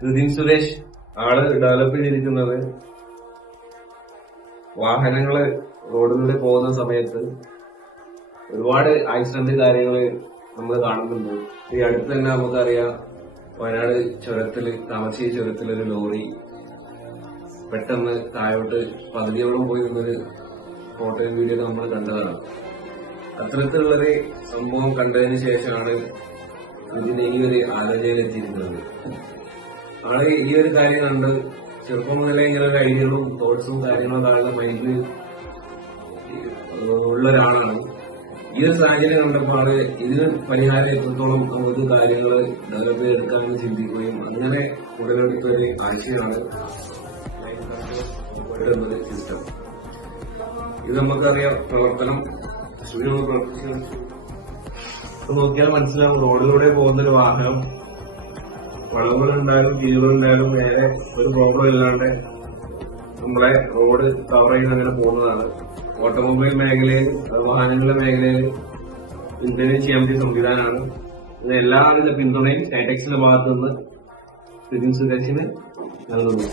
കൃതിൻ സുരേഷ് ആള് ഡെവലപ്പ് ചെയ്തിരിക്കുന്നത് വാഹനങ്ങള് റോഡിലൂടെ പോകുന്ന സമയത്ത് ഒരുപാട് ആക്സിഡന്റ് കാര്യങ്ങള് നമ്മൾ കാണുന്നുണ്ട്. ഈ അടുത്ത് തന്നെ നമുക്കറിയാം, വയനാട് ചുരത്തില് താമരശ്ശേരി ചുരത്തില് ഒരു ലോറി പെട്ടെന്ന് താഴോട്ട് പകുതിയോളം പോയി നിന്നൊരു ഫോട്ടോയും വീഡിയോ നമ്മൾ കണ്ടതാണ്. അത്തരത്തിലുള്ളൊരു സംഭവം കണ്ടതിന് ശേഷമാണ് ഇതിന് ഈ ഒരു ആലോചനയിലെത്തിയിരിക്കുന്നത്. ആള് ഈ ഒരു കാര്യം കണ്ട് ചെറുപ്പം മുതലേ ഇങ്ങനെ ഒരു ഐഡിയകളും തോട്ട്സും കാര്യങ്ങളും ആളുടെ മൈൻഡിൽ ഉള്ള ഒരാളാണ്. ഈ ഒരു സാഹചര്യം കണ്ടപ്പോൾ ആള് ഇതിന് പരിഹാരം എത്രത്തോളം നമുക്ക് കാര്യങ്ങൾ ഡെവലപ്പ് ചെയ്തെടുക്കാമെന്ന് ചിന്തിക്കുകയും അങ്ങനെ ഉടലെടുത്ത ഒരു ആശയമാണ് സിസ്റ്റം. ഇത് നമുക്കറിയാം, പ്രവർത്തനം നോക്കിയാൽ മനസ്സിലാവും. റോഡിലൂടെ പോകുന്നൊരു വാഹനം വളവുകളുണ്ടായാലും തിരിവുകളുണ്ടായാലും നേരെ ഒരു പ്രോബ്ലം ഇല്ലാണ്ട് നമ്മളെ റോഡ് കവർ ചെയ്ത് അങ്ങനെ പോകുന്നതാണ്. ഓട്ടോമൊബൈൽ മേഖലയിൽ, വാഹനങ്ങളുടെ മേഖലയിൽ പിന്തുണയും ചെയ്യാൻ പറ്റിയ സംവിധാനമാണ്. ഇത് എല്ലാവിധ പിന്തുണയും കാറ്റക്സിന്റെ ഭാഗത്തുനിന്ന് കൃതിൻ സുരേഷിന് നൽകുന്നു.